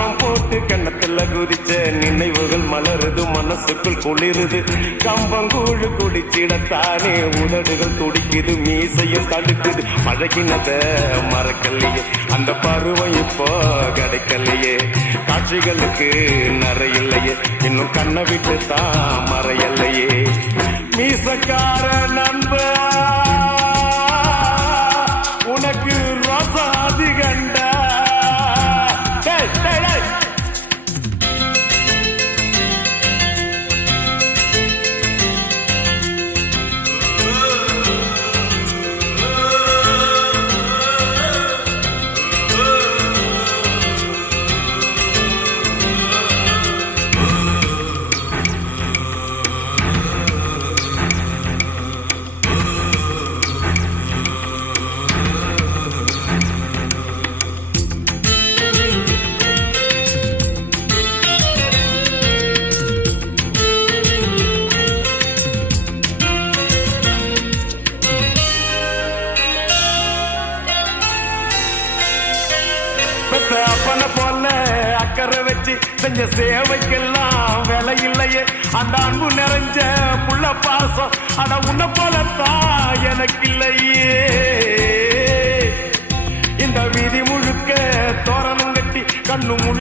கண்ணம் போட்டு கண்ணத்துல குதிச்ச நினைவுகள் மலருது, மனசுக்குள் குளிருது. கம்பங்கூழு குடிச்சிடத்தானே உதடுகள் துடிக்குது, மீசையும் தடுக்குது. பழகினத மறக்கலையே, அந்த பருவம் இப்போ கிடைக்கலையே. காட்சிகளுக்கு நிறையில்லையே, இன்னும் கண்ணை விட்டு தான் மறையலையே. மீசக்கார நண்ப உனக்கு ரோசாதி கண்ட அப்பன போல அக்கறை வச்சு செஞ்ச சேவைக்கெல்லாம் விலை இல்லையே. அந்த அன்பு நிறைஞ்ச புள்ள பாசம் அட உன்ன போலத்தான் எனக்கு இல்லையே. இந்த வீதி முழுக்க தோரணம் கட்டி கண்ணு